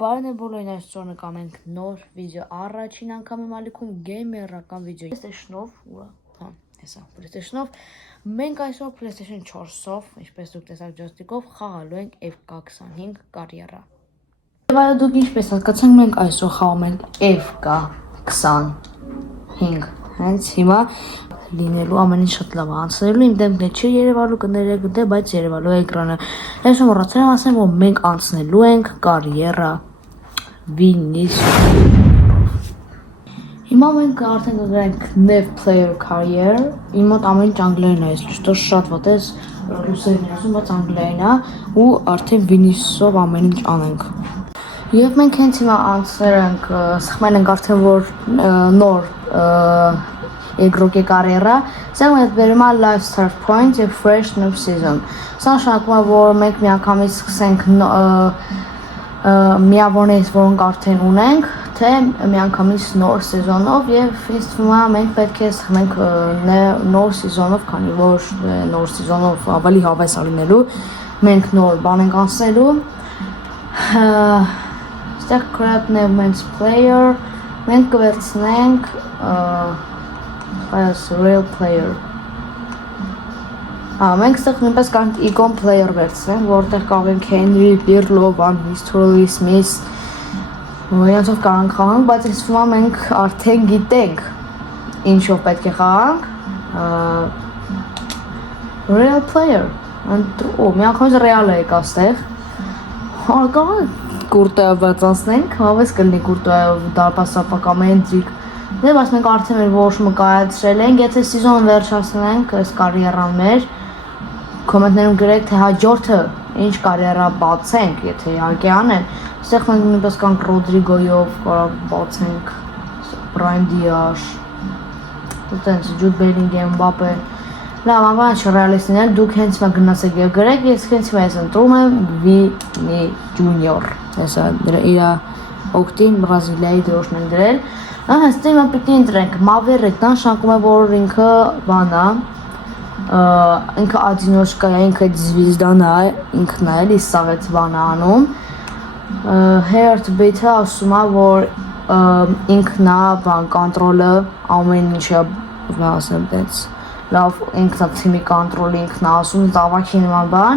Բարն է բոլորին, այսօր նկամենք նոր վիդեո առաջին անգամ իմ ալիքում գեյմերական վիդեո PlayStation-ով մենք այսօր PlayStation 4-ով, ինչպես դուք տեսաք ջոյստիկով, խաղալու ենք FK25 կարիերա։ Եվ այո, դուք ինչպես հասկացաք, մենք այսօր խաղում ենք FK25, հենց հիմա լինելու ամեն ինչ շատ լավ անցնելու, իմ դեմքն չի երևալու, կներեք դե, բայց երևալու է էկրանը։ Ես մոռացել եմ ասեմ, որ մենք անցնելու ենք կարիերա Vinicius։ Հիմա մենք արդեն կգրենք Nev Player Career, իմ մոտ ամեն ինչ անգլերեն է, ճիշտ շատ ոտես ռուսերեն է ասում, բայց անգլերեն է ու արդեն Vinicius-ով ամեն ինչ անենք։ Եվ մենք հենց հիմա անցել ենք, սխմել ենք արդեն որ նոր երկրորդի կարիերա, սա մենք վերում է Live Start Point եւ Fresh New Season։ Սա նշանակում է, որ մենք միանգամից սկսենք միավորներից, որոնք արդեն ունենք, թե միանգամից նոր սեզոնով եւ ինձ թվում է մենք պետք է սխմենք նոր սեզոնով, քանի որ նոր սեզոնով ավելի հավես է լինելու, մենք նոր բան ենք անցնելու։ Ստեղ Crab Movements Player, մենք կվերցնենք as real player։ Մենք ստեղ նույնպես կանք icon player վերցնենք, որտեղ կարող ենք Henry, Pirlo, Van Nistelrooy, Smith նրանցով կարող ենք խաղանք, բայց ինձ թվում է մենք արդեն գիտենք ինչով պետք է խաղանք։ Real player։ Միանգամից real է եկա ստեղ։ Կարող ենք կուրտայով բացանցնենք, հավես կլինի կուրտայով դարպասապակամենտրիկ։ Դե բայց մենք արդեն մեր որոշումը կայացրել ենք, եթե սեզոնը վերջացնենք այս կարիերան մեր, կոմենտներում գրեք, թե հաջորդը ինչ կարիերա բացենք, եթե իհարկե անեն։ Այստեղ մենք նույնպես կանք Ռոդրիգոյով կարող բացենք, Brahim Diaz, այտենց Jude Bellingham, Mbappé։ Լավ, ամեն ինչ ռեալիստին է, դուք հենց հիմա գնացեք եւ գրեք, ես հենց հիմա ընտրում եմ Vini Junior։ Հեսա իր օկտին Բրազիլիայի դրոշն են դրել։ Հենց հիմա պիտի ընտրենք Maverick, դա նշանակում է, որ ինքը բան է, ինքը Adinoshka է, ինքը Zvezdan է, ինքն է, էլի սաղեց բան է անում։ Heartbeat-ը ասում է, որ ինքն է, բան, կոնտրոլը, ամեն ինչը, ասեմ տենց, լավ, ինքն է թիմի կոնտրոլը, ինքն է ասում, տավաքի նման բան։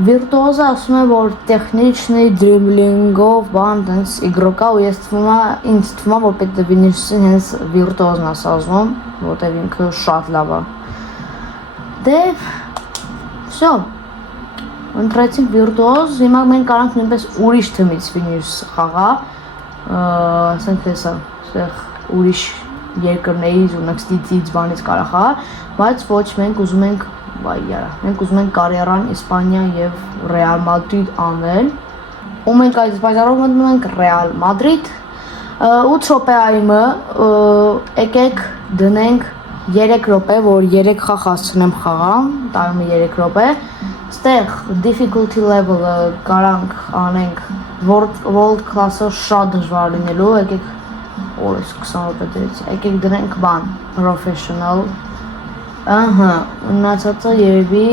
Virtuoz-ը ասում է, որ տեխնիչնի դրիբլինգով բան տենց իգրոկա ու ինձ թվում է, որ պետք է Vinicius-ին հենց Virtuoz-ն է ասում, որտեղ ինքը շատ լավ է։ Դե, всё, ընտրեցինք Virtuoz, հիմա մենք կարանք նույնպես ուրիշ թիմից Vinicius խաղա, ասենք հեսա, այստեղ ուրիշ երկրներից ու նքստից բանից կարող խաղա, բայց ոչ մենք ուզում ենք մենք ուզում ենք կարիերան Իսպանիա եւ Ռեալ Մադրիդ անել, ու մենք այս բաժարով մտնում ենք Ռեալ Մադրիդ, 8 րոպեայինը եկեք դնենք 3 րոպե, որ 3 խաղ հասցնեմ խաղամ, տայմը 3 րոպե, ստեղ difficulty level-ը կարանք անենք world class-ը շատ դժվար լինելու, եկեք օրս 20 րոպե դրեցի, եկեք դնենք բան professional։ Ահա, ունացածը երևի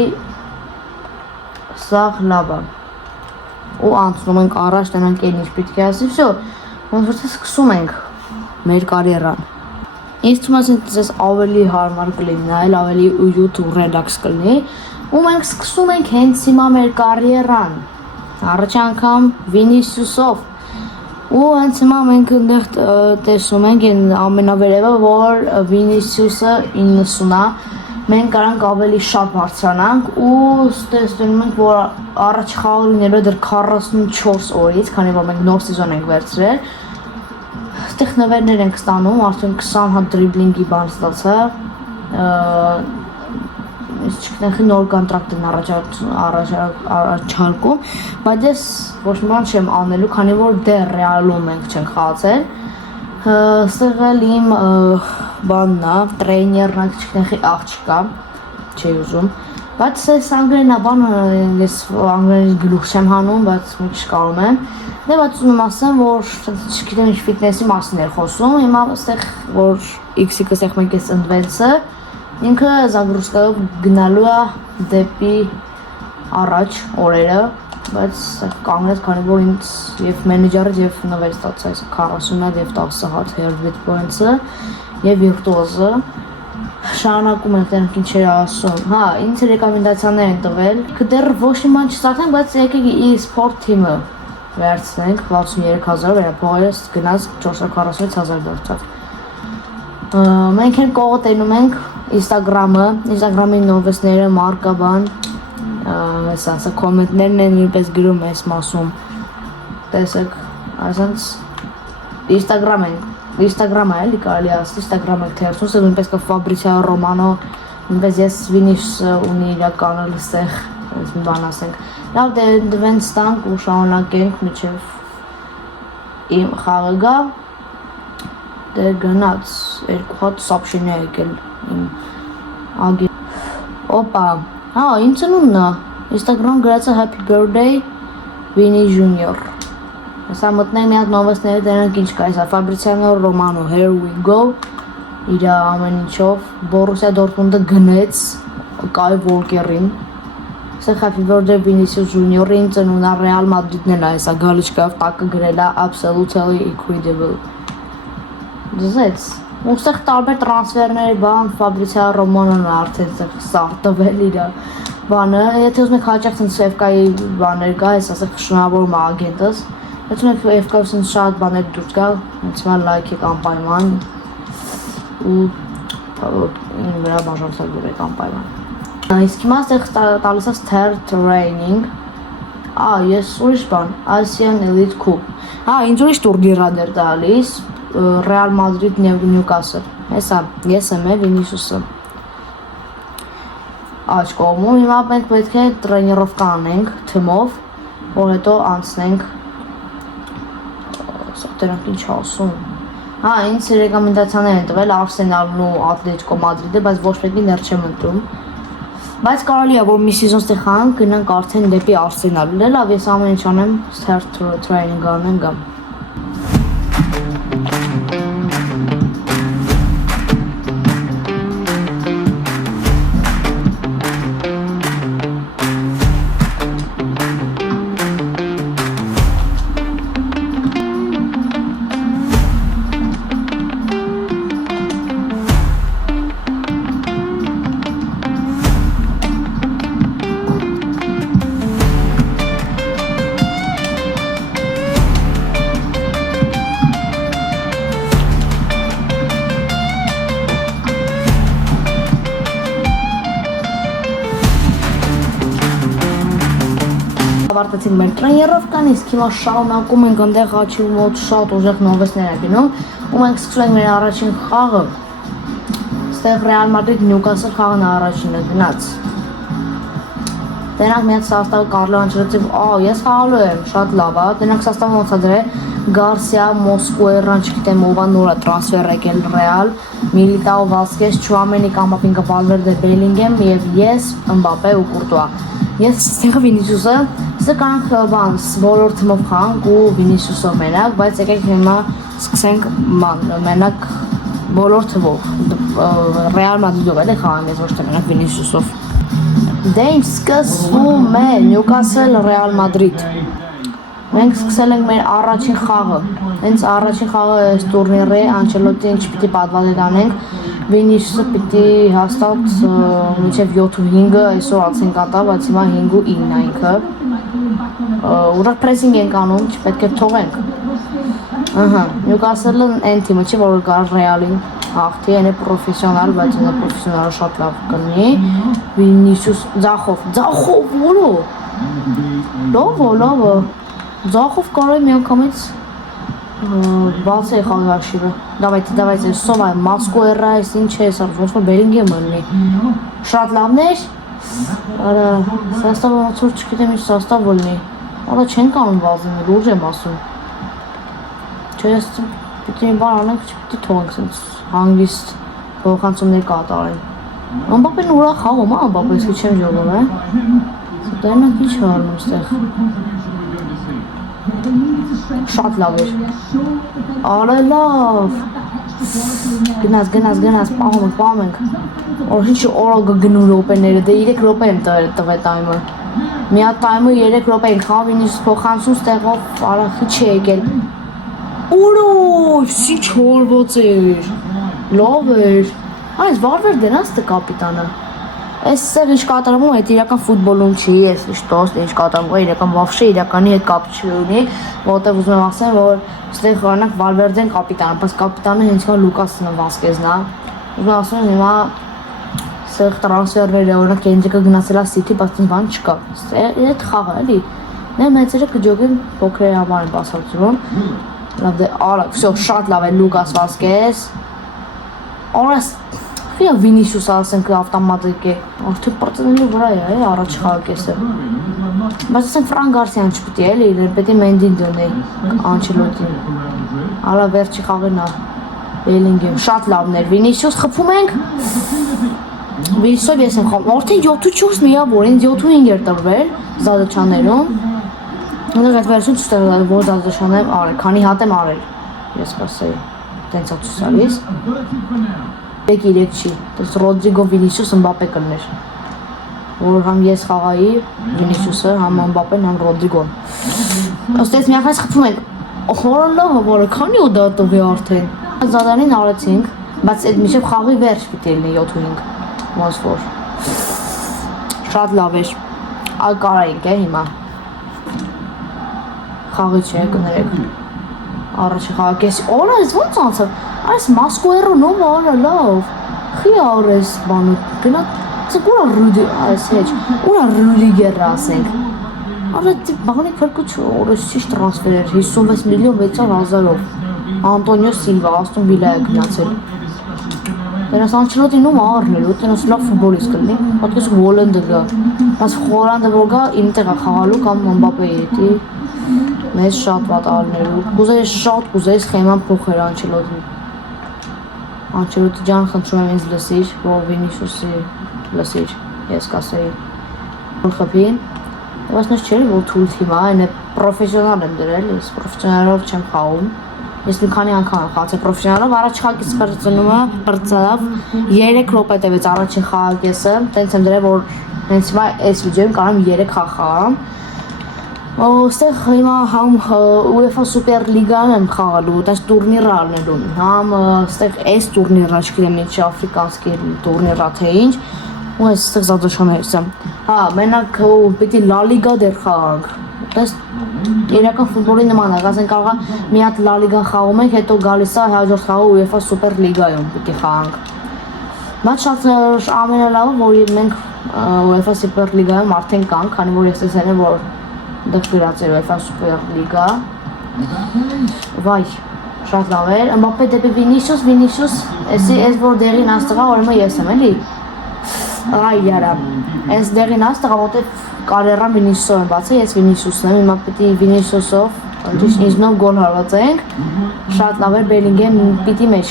սաղ լավ է։ Ու անցնում ենք առաջ, տենանք էլ ինչ պիտի ասի, всё, ոնց որ սկսում ենք մեր կարիերան։ Ինձ թվում է դες ավելի հարմար կլինի նայել, ավելի ույուտ ու ռելաքս կլինի, ու մենք սկսում ենք հենց հիմա մեր կարիերան։ Առաջ անգամ Vinicius-ով։ Ու հենց հիմա մենք այնտեղ տեսնում ենք ամենավերևը, որ Vinicius-ը 90 է, մենք կարանք ավելի շատ բարձրանանք ու տեսնում ենք, որ առաջ խաղը լինելու դեռ 44 օրից, քանի որ մենք նոր սեզոն ենք վերցրել։ Այստեղ նվերներ ենք ստանում, արդեն 20 հատ դրիբլինգի բան ստացա։ Իսկ չգիտեմ նոր կոնտրակտ են առաջարկում, բայց ես ոչ մի բան չեմ անելու, քանի որ դեռ Ռեալում ենք չենք խաղացել։ Այստեղ էլ իմ բանն է, տրեյներն է, չգիտեմ աղջիկա, չի ուզում, բայց ես անգլերենաբան ես անգլերենից գլուխ չեմ հանում, բայց մի քիչ կարում եմ։ Դե բայց ուզում եմ ասեմ, որ չգիտեմ ինչ ֆիթնեսի մասին էր խոսում, հիմա այստեղ որ X-ը այստեղ մենք էս ընդվեցը, ինքը Զագրուսկայով գնալու է դեպի առաջ օրերը, բայց կանգնեց, քանի որ ինձ եւ մենեջերից եւ նվեր ստացա այս 40 եւ 10 հատ Herbit Points-ը եւ Virtuoso շարունակում ենք տենք ինչ էր ասում։ Հա, ինձ ռեկոմենդացիաներ են տվել։ Դեռ ոչ մի բան չստացանք, բայց եկեք e-sport թիմը վերցնենք 63000 վերափոխել գնաց 446000 դարձավ։ Մենք են կողոտենում ենք Instagram-ի նովեսները, մարկաբան, ասա կոմենտներն են նույնպես գրում այս մասում։ Տեսեք, ասենց Instagram-ը էլի կարելի ասել, Instagram-ը թերթում, սա նույնպես կա Fabrizio Romano, նույնպես ես Vinicius-ը ունի իր կանալը ստեղ, այս մի բան ասենք։ Լավ, դե դվեն ստանք ու շարունակենք մինչև իմ խաղը գա։ Դե գնաց, երկու հատ սապշին է եկել իմ ագի։ Օպա, հա, իմ ծնունդն է, Instagram գրած է Happy Birthday Vinny Junior։ Հեսա մտնենք մի հատ նովեսները դրանք ինչ կա, հեսա Fabrizio Romano, Here we go, իր ամեն ինչով, Borussia Dortmund-ը գնեց Kyle Walker-ին, հեսա Happy Birthday Vinicius Junior-ին ծնունա Real Madrid-ն էլ է, հեսա գալիչկայով տակը գրել է Absolutely Incredible։ Դզեց, ուստեղ տարբեր տրանսվերների բան, Fabrizio Romano-ն արդեն սարտվել իր բանը, եթե ուզում եք հաճախ ցենց FK-ի բաներ գա, ես ասեք շնորհավորում եմ ագենտս, եթե եք FK-ով ցենց շատ բաներ դուրս գա, ոնց մա լայք եք անպայման ու ին վրա բաժանցել եք անպայման։ Իսկ հիմա այստեղ տալիս է Star Training, ես ուրիշ բան, Asian Elite Cup, ինձ ուրիշ տուրնիր ա դեր տալիս, Real Madrid և Newcastle, հեսա, ես եմ Vinicius-ը աչ կողմում, հիմա մենք պետք է տրենիրովկա անենք թմով, որ հետո անցնենք դրանք ինչ ասում։ Հա, ինձ ռեկոմենդացիաներ են տվել Arsenal-ն ու Atletico Madrid-ը, բայց ոչ մեկի ներ չեմ ընտրում։ Բայց կարելի է, որ մի սեզոն ստեղ խաղանք, գնանք արդեն դեպի Arsenal-ը, լավ, ես ամեն ինչ անեմ, Start Training անեմ գամ։ Ավարտեցինք մեր տրենիրովկան, իսկ հիմա շարունակում ենք այնտեղ աչի մոտ շատ ուժեղ նովեսներ է գնում ու մենք սկսում ենք մեր առաջին խաղը։ Ստեղ Real Madrid Newcastle խաղն առաջինը գնաց։ Դրանք մի հատ սաստավը Կարլո Անչելոտի, ես խաղալու եմ, շատ լավ է, դրանք սաստավը ոնց է դրել Garcia, Mosquera, չգիտեմ ով է նոր է տրանսֆեր եկել Real, Militao, Vasquez, Chouameni, Camavinga, Valverde, Bellingham եւ ես Mbappé ու Courtois։ Ես ստեղ Vinicius-ը, ստեղ կանք բան, բոլոր թմով խանք ու Vinicius-ով մենակ, բայց եկեք հիմա սկսենք մենակ բոլոր թվով, Real Madrid-ով էլ է խաղան ես ոչ թե մենակ Vinicius-ով։ Դե ինչ սկսվում է Newcastle Real Madrid։ Մենք սկսել ենք մեր առաջին խաղը, հենց առաջին խաղը այս տուրնիրի Անչելոտին չպիտի պատվադետ անենք, Vinicius-ը պիտի հաստատ մինչև 7-5-ը այսօր ացին կատա, բայց հիմա 5-9 է ինքը, ուրախ պրեսինգ ենք անում, չպետք է թողենք, Newcastle-ը են թիմը չի, որ գար Real-ին հաղթի, են է պրոֆեսիոնալ, բայց են է պրոֆեսիոնալը շատ լավ կնի, Vinicius, ձախով, որո, լովը, ձախով կարոյ մի անգամից բաց է խաղի հաշիվը, դավայց, սովայ, Mosquera, այս ինչ է, ոնց որ Bellingham-ը լինի, շատ լավներ, սաստավը ոնց որ չգիտեմ ինչ սաստավ լինի, արա չեն կանում վազին, լուրջ եմ ասում, չէ ես պիտի մի բան անենք, չպիտի թողենք սենց հանգիստ փոխանցումներ կատարեն, Mbappé-ն ուրախ խաղում է, Mbappé, իսկի չեմ ժողում է, դրանք ինչ հարնում ստեղ, շատ լավ էր, արը լավ, գնաց, պահում ենք, որ ինչ օրը գնում ռոպեները, դե 3 ռոպե եմ տվել տայմը, Մի հատ տայմը 3 րոպե ենք խաղում, Վինիսիուս փոխանցում ստեղով արախի չի եկել։ Ուրոյ, ինչ հորված էր։ Լավ էր։ Այս Վալվերդեն աստ կապիտանը։ Այս սեր ինչ կատարվում է, իրական ֆուտբոլում չի, ես իշտոս, ինչ կատարվում է, իրական վավշե, իրականի հետ կապ չի ունի, որտեղ ուզում եմ ասեմ, որ ստեղ խորանակ Վալվերդեն կապիտանը, բայց կապիտանը հենց կա Լուկաս Վասկեզն է, ուզում եմ ասեմ, հիմա ստեղ տրանսֆերները, օրինակ Կենջիկը գնացել է Սիթի, բայց ինչ բան չկա, այդ խաղը էլի, մեր մեծերը կջոգեն փոքրերի համար են պասացում, լավ դե, արա, վсё, շատ լավ է Լուկաս Վասկեզ, օրես Խիա Վինիսիուս ասենք ավտոմատիկ է, արդեն պրծնելու վրա է, առաջ խաղակեսը։ Բայց ասենք Ֆրան Գարսիան չպիտի էլի, պետք է Մենդին դնի Անչելոտին։ Արա վերջի խաղին է Բելինգեմ, շատ լավն էր, Վինիսիուս խփում ենք։ Վինիսիուսով ես եմ խաղում, արդեն 7-4 միավոր, ինձ 7-5 էր տրվել Զադաչաներում։ Ինձ այդ վերջին ցույց տվել, որ Զադաչանեմ արել, քանի հատ եմ արել, ես կասեի, տենց է ցույց տալիս։ 3-3 չի, դες Ռոդրիգո Վինիսիուս Մբապե կլներ, որ համ ես խաղայի Վինիսիուսը, համ Մբապեն, համ Ռոդրիգոն։ Ոստեց միախայց խփում ենք, հորոլով հորը, քանի ու դատով է արդեն։ Զադանին արեցինք, բայց այդ միշև խաղի վերջ պիտի լինի 7-5, ոնց որ։ Շատ լավ էր, այլ կարայինք է հիմա։ Խաղի չէ, կներեք։ Առաջի խաղակեսի, օրա ես ոնց անցավ, այս Մասկոերո նով արա լավ, խի արես բանը, գնա, ասենք ուրա Ռուդի, այս հեչ, ուրա Ռուդիգերը ասենք, արա բանի փրկուչ օրես ճիշտ տրանսֆեր էր, 56 միլիոն 600 հազարով, Անտոնիո Սիլվա, Աստոն Վիլա է գնացել, տենաս Անչելոտին ում առնելու, տենաս լավ ֆուտբոլիստ կլինի, պատկես Հոլանդը գա, բայց Խորանդը որ գա իմ տեղա խաղալու կամ Մբապեի հետի, մեզ շատ վատ արներու, կուզեի շատ կուզեի սխեման փոխեր Անչելոտին։ Անչելոտի ջան խնդրում եմ ինձ լսիր, որ Վինիսիուսի լսիր, ես կասեի խփին, բայց նես չէր որ թույլ թիմ է, այն է պրոֆեսիոնալ եմ դրել, ես պրոֆեսիոնալով չեմ խաղում, ես մի քանի անգամ եմ խաղացել պրոֆեսիոնալով, առաջ խաղակես պրծնումը պրծավ, 3 րոպե տևեց առաջին խաղակեսը, տենց եմ դրել, որ հենց հիմա այս վիդեոյում կարամ 3 խաղ խաղամ, Ստեղ հիմա համ UEFA Super Liga-ն եմ խաղալու, այս տուրնիրը առնելու, համ ստեղ այս տուրնիրը չգիտեմ ինչ աֆրիկանսկի տուրնիրը թե ինչ, ու այս ստեղ Զադաչաներից եմ։ Հա, մենակ պիտի La Liga դեռ խաղանք։ Այս իրական ֆուտբոլի նման է, ասենք կարողա մի հատ La Liga-ն խաղում ենք, հետո գալիս է հաջորդ խաղը UEFA Super Liga-ում պիտի խաղանք։ Բայց շատ ամենալավը, որ մենք UEFA Super Liga-ում արդեն կանք, քանի որ ես տեսել եմ, որ դեռ գրած էր UEFA Super Liga։ Վայ, շատ լավ էր։ Մբապե դեպի Վինիսիուս, այս որ դերին աստղա, ուրեմն ես եմ, էլի։ Այ яра։ Այս դերին աստղա, որտեղ կարիերան Վինիսիուսով եմ բացել, ես Վինիսիուսն եմ, հիմա պիտի Վինիսիուսով, ինձ նոր գոլ հարվածենք։ Շատ լավ էր Բելինգեմ պիտի մեջ։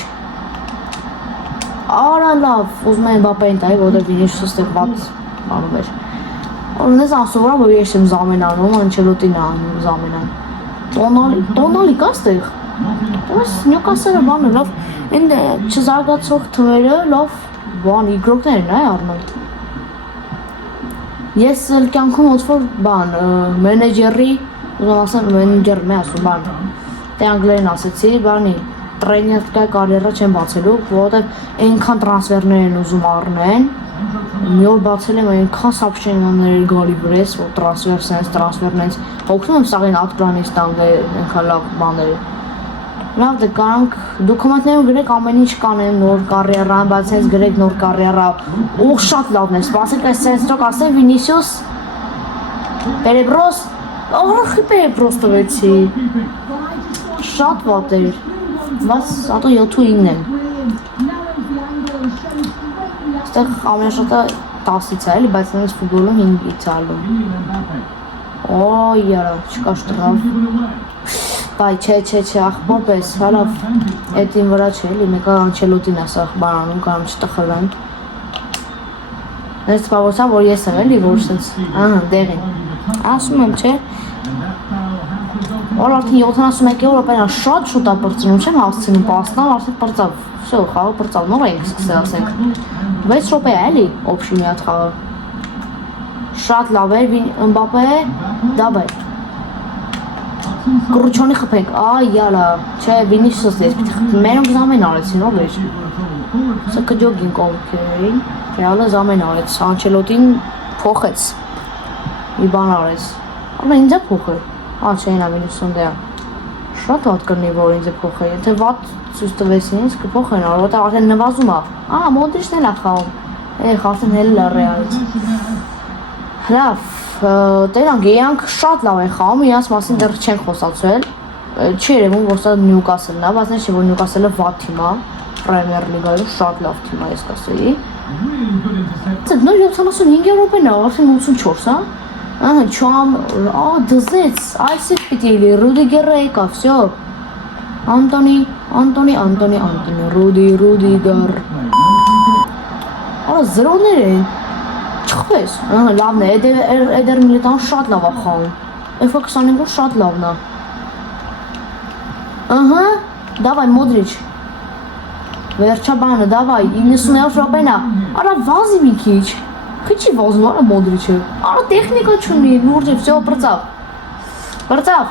Արա լավ, ուզում եմ Մբապեին տայի, որտեղ Վինիսիուսը ստեղ ված բանում էր։ Ունես ասովրա, որ ես եմ զամենանում, Անչելոտին անում զամենան։ Տոնալի կա ստեղ։ Այս Նյուկասլը բանը լավ, այն չզարգացող թվերը լավ բան իգրոկներ են առնում։ Ես կյանքում ոնց որ բան մենեջերի, ուզում ասեմ մենեջերն է ասում բան։ Դե անգլերեն ասեցի, բանի տրեյներկա կարիերա չեմ բացելու, որովհետև այնքան տրանսֆերներ են ուզում առնեն։ Մի օր բացել եմ այնքան սապշենաների գալի վրես, որ տրանսֆերնից հոգնում եմ սաղին ատկրանիստան այնքան լավ բաներ։ Լավ դե կանք դոկումենտներում գրեք ամեն ինչ կանեմ նոր կարիերա, բայց հենց գրեք նոր կարիերա, ու շատ լավն է, սպասեք այս սենստրոկ ասեմ Վինիսիուս, Պերեբրոս, արախի Պերեբրոս տվեցի, շատ վատ էր, բայց ատո 7-9 են։ Ստեղ ամենաշատը 10-ից է էլի, բայց նենց ֆուտբոլում 5-ից ալում։ Օй, яра, չկա շտրավ։ Բայ, չէ, ախպոր պես, հալավ, էդ ին վրա չէ էլի, մեկը Անչելոտին է սաղ բանանում, կարամ չտխվեն։ Նենց տպավորության, որ ես եմ էլի, որ սենց, դեղին։ Ասում եմ, չէ։ Որ արդին 71 րոպեն շատ շուտ է պրծնում, չեմ հասցնում պասնալ, արդեն պրծավ, վсё, խաղը պրծավ, նոր ենք սկսել ասենք։ 6 րոպե է էլի, օբշի մի հատ խաղը։ Շատ լավ է, Մբապե, դավայ։ Կրուչոնի խփենք, այալա, չէ, Վինիսիուսը դες, մերոնք զամեն արեցին, ով էր։ Սա կջոգինք, օքեյ, Ռեալը զամեն արեց, Անչելոտին փոխեց, մի բան արեց, ամեն ինձ է փոխել, չէ, ինա Վինիսիուսն դեա, շատ վատ կրնի, որ ինձ է փոխել, եթե վատ ցույց տվես ինձ, կփոխեն, որովհետև արդեն նվազում է, Մոդրիչն էլ է խաղում, արդեն հել է Ռեալից։ Լավ, տերանք, իրանք շատ լավ են խաղում, իրանց մասին դեռ չենք խոսացել, չի երևում, որ սա Նյուկասլն է, բայց չէ, որ Նյուկասլը վատ թիմ է, Պրեմիեր լիգայում շատ լավ թիմ է, ես կասեի։ Նոր 75 րոպեն է, արդեն 84, Չամ, դզեց, այս է պիտի էլի, Ռուդիգերը եկավ, վсё։ Անտոնի, Ռուդիգեր։ Զրոներ են։ Չխվես, լավն է, Էդեր Միլիտան շատ լավ է խաղում, F25-ը շատ լավն է, դավայ Մոդրիչ, վերջաբանը, դավայ, 90 րոպեն է, վազի մի քիչ, քիչի վազում, Մոդրիչը, տեխնիկա չունի, լուրջ է, վсё, բրծավ,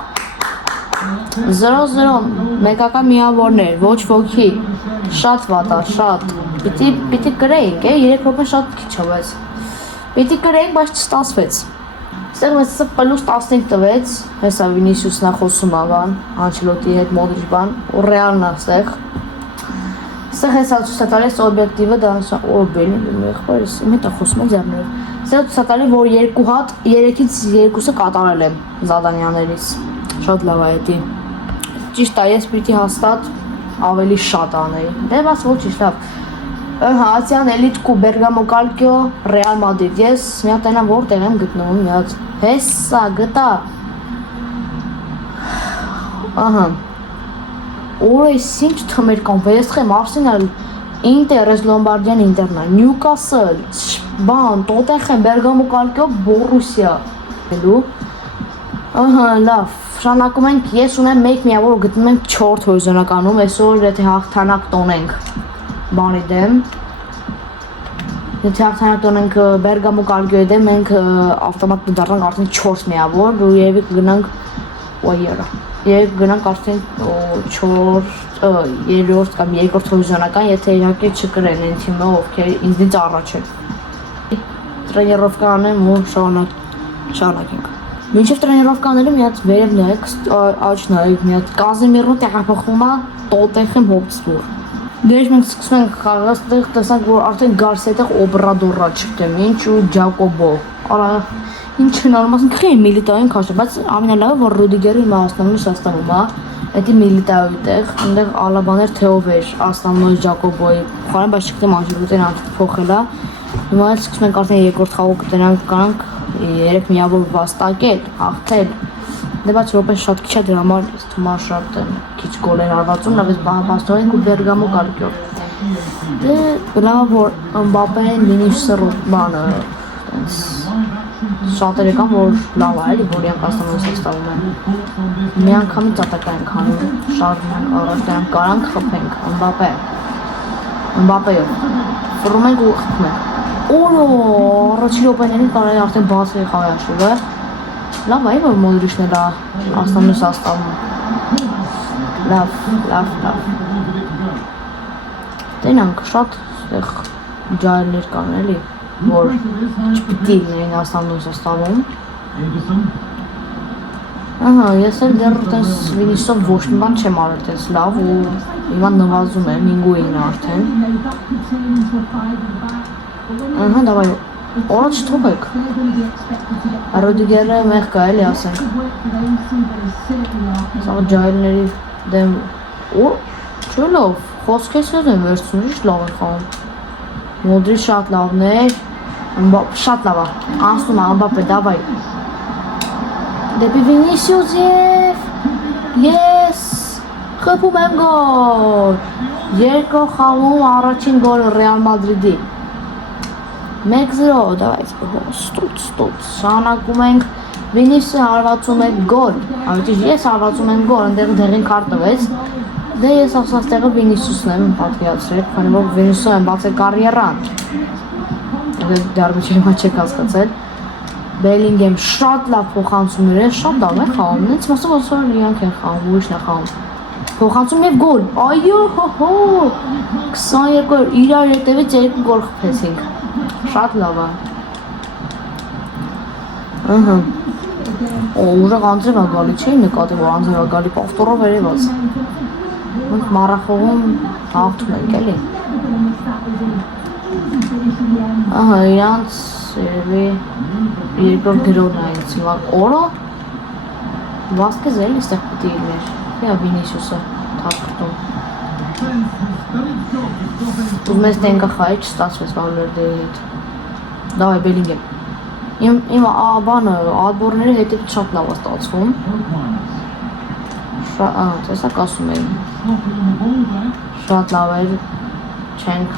0-0, մեկական միավորներ, ոչ ոքի, շատ վատ է, շատ, պիտի կրեինք, 3 րոպեն շատ քիչ է, բայց Պիտի կրեինք, բայց չստացվեց։ Ստեղ մեզ պլուս 15 տվեց, հեսա Վինիսիուսն է խոսում ավան, Անչելոտի հետ Մոդրիչ բան, ու Ռեալն է ստեղ։ Ստեղ հեսա ցույց է տալիս օբյեկտիվը դառնա, բենի եղբայրս, իմ հետ է խոսում է ձեռներով։ Ստեղ ցույց է տալի, որ 2 հատ 3-ից 2-ը կատարել եմ Զադանյաններից։ Շատ լավ է դա։ Ճիշտ է, ես պիտի հաստատ ավելի շատ անեի։ Դե բայց ոչինչ լավ։ Ասիան Էլիտկու Բերգամո Կալկիո Ռեալ Մադրիդ ես մի հատ այնա որտեղ եմ գտնվում մի հատ հեսա գտա օրես ինչ թմեր կամ Վեսթհեմ Արսենալ Ինտեր Լոմբարդիան Ինտերնա Նյուկասլ բան Տոտենհեմ Բերգամո Կալկիո Բորուսիա լավ շանակում ենք ես ունեմ մեկ միավոր գտնում ենք 4 հորիզոնականում այսօր եթե հաղթանակ տոնենք բանի դեմ Եթե հաղթանակ տոնենք Բերգամո Կալկիոյի դեմ մենք ավտոմատ դառնանք արդեն 4 միավոր ու երևի կգնանք արդեն 4-րդ կամ 2-րդ հորիզոնական եթե իհարկե չկրեն այն թիմը ովքեր ինձնից առաջ են տրենիրովկա անեմ ու շարունակենք Մինչև տրենիրովկաները մի հատ վերև նայեք աջ նայեք մի հատ Կազիմիրոն տեղափոխվում է Տոտենհեմ Հոտսպուր Դες մենք սկսում ենք խաղը, ստեղ տեսանք, որ արդեն գարս այդեղ օբրադորը չգիտեմ ինչ ու Ջակոբո, ինչ են անում, ասենք խի Միլիտայոին քաշել, բայց ամենալավը, որ Ռուդիգերը հիմա Ասնամնոյ Սաստանում է, էդի Միլիտայոյի տեղ, այնտեղ Ալաբաներ թեով էր Ասնամնոյ Ջակոբոյի փոխարեն, բայց չգիտեմ Անջելոտին փոխել է, հիմա սկսում ենք արդեն երկրորդ խաղը կտենանք կանանք 3 միավոր վաստակել, հաղթել Դե բայց րոպեն շատ քիչ է դրա համար թվում է շատ քիչ գոլեր արվածում, նավից բաստորենք ու Բերգամո Կալկիո։ Դե լավ որ Մբապեն Վինիսիուսը բանը շատերը կան որ լավ է էլի որ իրանք Ասնամոյից ստանում են։ Մի անգամից ատակա ենք անում, շարժում առաջ դրանք կարանք խփենք Մբապեով։ Ֆռում ենք ու խփում ենք։ Առաջին րոպեներին կարելի արդեն բացել խաղի հաշիվը։ Լավ է, որ Մոդրիչն էլ Ասնամնոյ Սաստանում։ Լավ։ Տենանք շատ այդեղ ջայլներ կան էլի, որ չպիտի լինեն Ասնամնոյ Սաստանում։ Ես էլ դեռ տես Վինիսիուսով ոչ մի բան չեմ արել տես լավ ու հիմա նվազում է Մինգուինը արդեն։ Դավայ Առաջ թողեք։ Ռուդիգերը մեղ կա էլի ասենք։ Սա ջայլների դեմ Չէ լավ, խոսքես եմ վերցնում, ինչ լավ է խաղում։ Մոդրիչ շատ լավն է, շատ լավ է, անցնում է Մբապե, դավայ։ Դեպի Վինիսիուս և ես խփում եմ գոլ։ Երկրորդ խաղում առաջին գոլը Ռեալ Մադրիդի։ 1-0, դավայ, ստուց, շանակում ենք Վինիսիուսը հարվածում է գոլ, ավետիչ ես հարվածում եմ գոլ, ընդեղ դեղին քարտ տվեց, դե ես ասաստեղը Վինիսիուսն եմ պատկերացրել, քանի որ Վինիսիուսը եմ բացել կարիերան, դե դարմիջի հիմա չեք հասկացել, Bellingham շատ լավ փոխանցում էր, շատ լավ է խաղում, ինձ մասը ոսոր իրանք են խաղում, ուրիշն է խաղում։ Փոխանցում եւ գոլ։ Այո, հո, 22 իրար հետևից 2 գոլ խփեցինք։ Շատ լավ է։ Ահա։ Ուժեղ անձրև է գալի, չէի նկատի, որ անձրև է գալի, պավտորով երևաց։ Մենք մարախողում հաղթում ենք, էլի։ Ահա, իրանց երևի երկրորդ գրողն է ինձ հիմա օրը Վասկեզ էլի ստեղ պիտի իրներ, հիա Վինիսիուսը թափրտում։ Ու մեզ տենկա խայի չստացվեց Վալվերդեի հետ։ Դավայ Bellingham։ Իմ բանը ադբորների հետև շատ լավ է ստացվում։ Տեսակ ասում էին։ Շատ լավ էր, չենք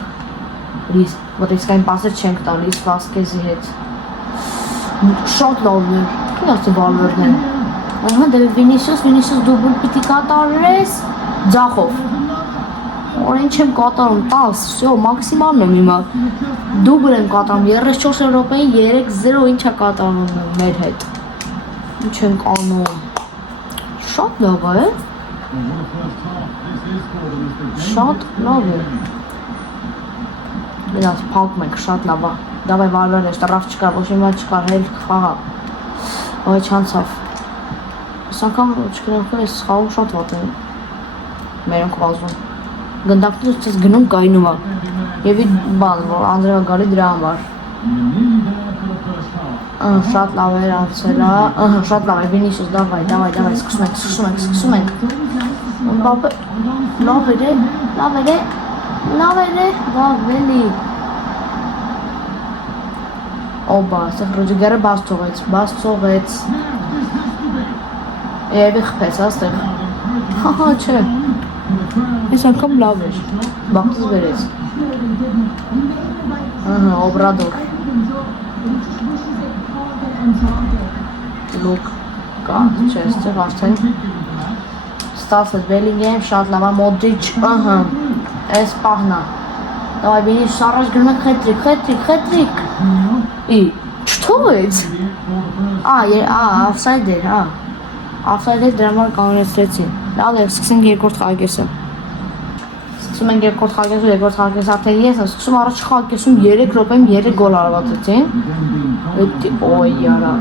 ռիսկային պասեր չենք տալիս Վասկեզի հետ։ Շատ լավ էր, կին ասի Վալվերդն են։ Ահա դե Վինիսիուս դուբլ պիտի կատարես ձախով։ Օրեն չեմ կատարում 10, всё, մաքսիմալն եմ հիմա։ Դուբլ եմ կատարում 34 րոպեին 3-0 ինչ է կատարում մեր հետ։ Ինչ ենք անում։ Շատ լավ է։ Շատ լավ է։ Դրանց փակում ենք, շատ լավ է։ Դավայ Վալվերդը, շտարավ չկար, ոչ մի բան չկար, հել խաղա։ Այ չանցավ։ Այս անգամ չգնանք, այս խաղում շատ վատ են մերոնք վազում։ Գնդակները ցած գնում կայնում է։ Եվ բան, որ Անդրեա գալի դրա համար։ Շատ լավ էր անցել, շատ լավ է Վինիսիուս, դավայ, սկսում ենք։ Մբապե, լավ էր, վաղվելի։ Օբա, սեղ Ռուդիգերը բաց թողեց։ Եվ խփեց, աստեղ։ Հահա, չէ։ Այս անգամ լավ էր, բաղթից վերեց։ Օբրադոր։ Լուկ, կա, չէ, ստեղ արդեն ստացվեց Bellingham, շատ լավ է, Մոդրիչ, այս պահնա։ Դավայ Վինիսիուս առաջ գնում ենք խետրիկ։ Չթողեց։ Offside էր, Offside էր դրա համար կանոնեցրեցին։ Լավ էր, սկսենք երկրորդ խաղակեսը։ Սկսում ենք երկրորդ խաղակեսը արդեն ես եմ սկսում առաջ խաղակեսում 3 րոպեում 3 գոլ արվածեցին։ Օй արա։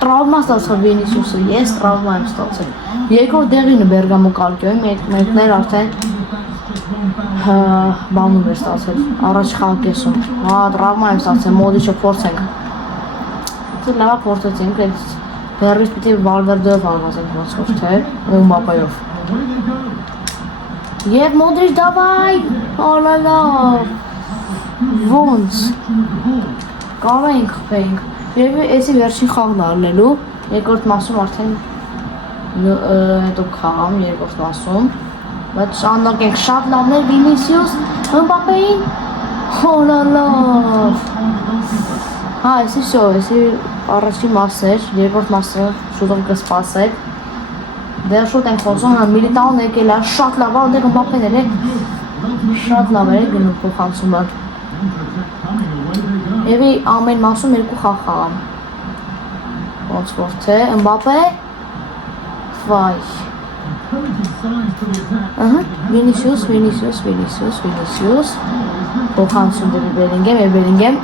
Տրավմա ստացավ Վինիսիուսը, ես տրավմա եմ ստացել։ Երկրորդ դեղինը Բերգամո Կալկիոյի մեկներ արդեն բանում էր ստացել առաջ խաղակեսում։ Տրավմա եմ ստացել, Մոդրիչը փորձենք։ Լավ փորձեցինք, այդ Բերրից պիտի Վալվերդեով արվազենք ոնց որ թե, ու Մբապեով։ Եվ Մոդրիչ դավայ, լավ, ոնց, կարող ենք խփենք, և էսի վերջին խաղն արնելու, երկրորդ մասում արդեն հետո կխաղամ երկրորդ մասում, բայց շանդակ ենք շատ լավներ Վինիսիուս, Մբապեին, լավ, էսի շո, էսի առաջի մասեր, երկրորդ մասը շուտով կսպասեք, դեր շուտ ենք խոսում, Միլիտաուն եկել է, շատ լավ է, դեղ Մբապեն էլ է, շատ լավ է գնում փոխանցումը։ Եվ ամեն մասում երկու խաղ խաղամ։ Ոնց որ թե, Մբապե, վայ։ Վինիսիուս, փոխանցում դեպի Bellingham, և Bellingham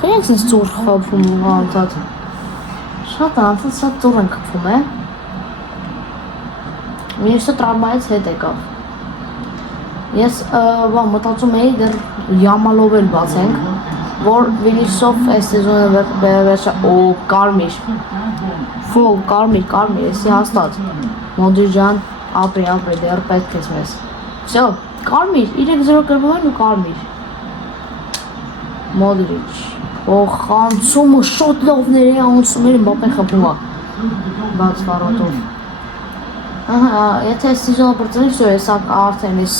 խոյենք սենց ծուր խփում ու անցած։ Շատ ծուր են խփում է։ Վինիսիուսը տրավմայից հետ եկավ։ Ես մտածում էի դեռ Յամալով էլ բացենք, որ Վինիսիուսով այս սեզոնը վերջը, կարմիր, ֆոլ, կարմիր, եսի հաստատ, Մոդրիչ ջան, ապրի, դեռ պետք ես մեզ, վսյո, կարմիր, 3-0 կրվում են ու կարմիր, Մոդրիչ, խանցումը շատ լավներ է, անցում էր Մբապեն խփում է, բաց վարոտով, եթե սեզոնը պրծնի, վսյո, ես արդեն ես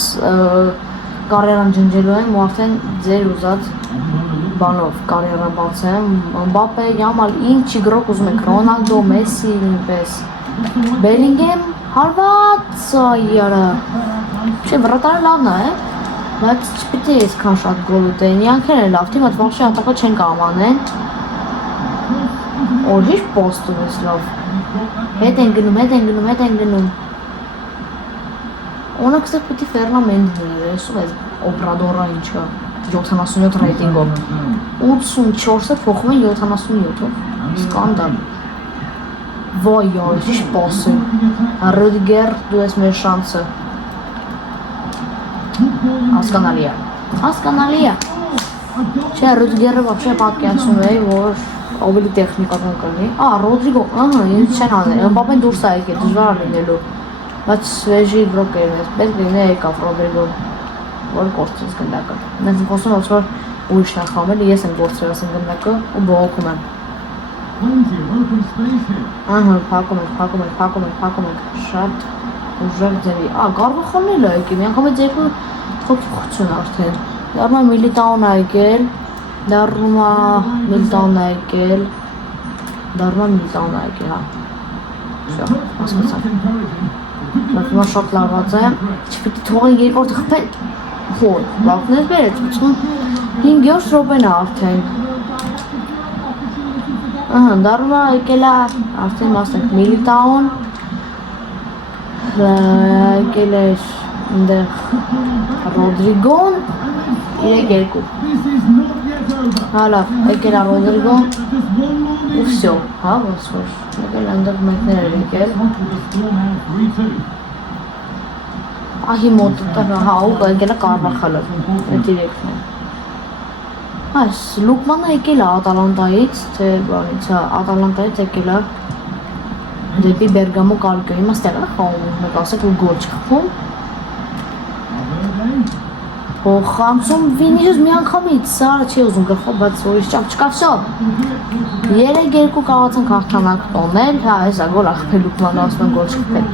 կարիերան ջնջելու եմ ու արդեն ձեր ուզած բանով կարիերա բացեմ, Մբապե, Յամալ, ինչ իգրոկ ուզում եք, Ռոնալդո, Մեսի, նույնպես, Bellingham, հարված, այարա, չէ, վրատարը լավն է, բայց չպիտի այսքան շատ գոլ ուտեն, իրանքեն է լավ, թիմ այդ վաղշի հատակը չեն կամանեն, Օհիշ պոստում ես լավ։ Հետ են գնում։ Ona kısa piti Fernandinho, eso es Obrador'a inşa. 77 reytingով 84-ը փոխում են 77-ով։ Սկանդալ։ Ոյ, ինչ պասը։ Ռուդիգեր, դու ես մեր շանսը։ Հասկանալի է։ Չէ, Ռուդիգերը вообще պատկերացնում է, որ ավելի տեխնիկական կլինի։ Ռոդրիգո, ինձ չեն անել։ Մբապեն դուրս է եկել, դժվար է լինելու։ Բայց свежий игрок է, պետք լինի եկավ Ռոդրիգո, որ կորցրեց գնդակը։ Մենք խոսում ենք, որ ուրիշն է խամել, ես եմ կորցրել ասեմ գնդակը ու բողոքում եմ։ Փակում ենք, շատ ուժեղ ձևի։ Գարվախանել է եկել, մի անգամ է ձերքու խոքություն արդեն։ Դառնում է Միլիտաոն է եկել, հա։ Շա, ասացավ։ Բայց նա շատ լավված է, չպիտի թողին երկրորդը խփել։ Հոյ, լավներ բերեց, 5-7 րոպեն է արդեն։ Դառնում է եկել է արդեն մասնեք Միլիտաոն, եկել է այնտեղ Ռոդրիգոն, 3-2։ Հա լավ, եկել է Ռոդրիգոն ու վсё, հա, ոնց որ եկել այնտեղ մեկներ էր եկել։ Ահի մոտ, հա, ու եկել է Կարվախալը, այդ իրեքն է։ Այս Լուկմանը եկել է Ատալանտայից, թե բանից, Ատալանտայից եկել է դեպի Բերգամո կարգը, հիմա ստեղ է խաղում, մեկ ասեք ու գոլ չխփում։ Խամսում Վինիսիուս մի անգամից, սարը չի ուզում գլխով, բայց ուրիշ ճապ չկա, վсё։ 3-2 կարողացանք հաղթանակ տոնել, հա, հեսա գոլ է խփել Լուկմանը, ասում են գոլ չխփել։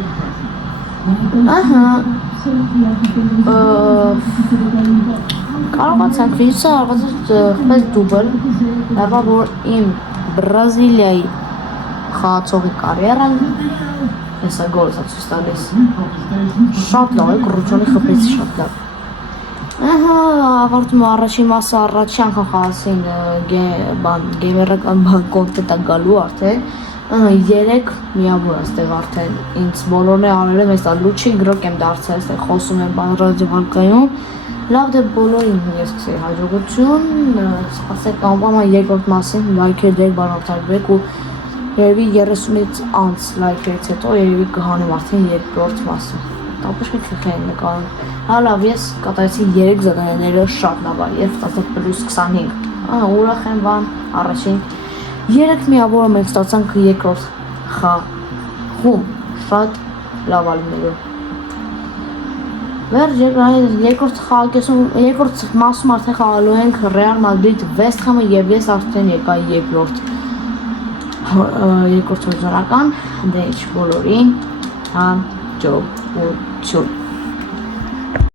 Կարողացանք Վինիսիուսը խփել դուբլ, հապա որ իմ Բրազիլիայի խաղացողի կարիերան հեսա գոլ է ցույց տալիս։ Շատ լավ է, Կռուչոնի խփեցի շատ լավ։ Ավարտում առաջին մասը առաջի անգամ խաղացին գեյմերական կոնտենտ գալու արդեն 3 միավոր աստեղ արդեն ինձ բոլորն է արել եմ այս լուչի գրոկ եմ դարձել այստեղ խոսում եմ ռադիովարկայում լավ դե բոլորին ես կսեի հաջողություն սպասեք անվանա երկրորդ մասին լայքեր դեր բանոթարվեք ու երևի 30-ից անց լայքերից հետո երևի կհանեմ արդեն երկրորդ մասը Ապուշ մի քիչ են նկարում։ Հա լավ, ես կատարեցի 3 զանգաները շատ լավ է, 10+25։ Ուրախ եմ բան, առաջին 3 միավորը մենք ստացանք երկրորդ խաղում, շատ լավ է լինելու։ Վերջ երկրորդ խաղակեսում, երկրորդ մասում արդեն խաղալու ենք Ռեալ Մադրիդ Վեսթ Համը եւ ես արդեն եկա երկրորդ հորձանական, դե ինչ բոլորին, հաջողություն։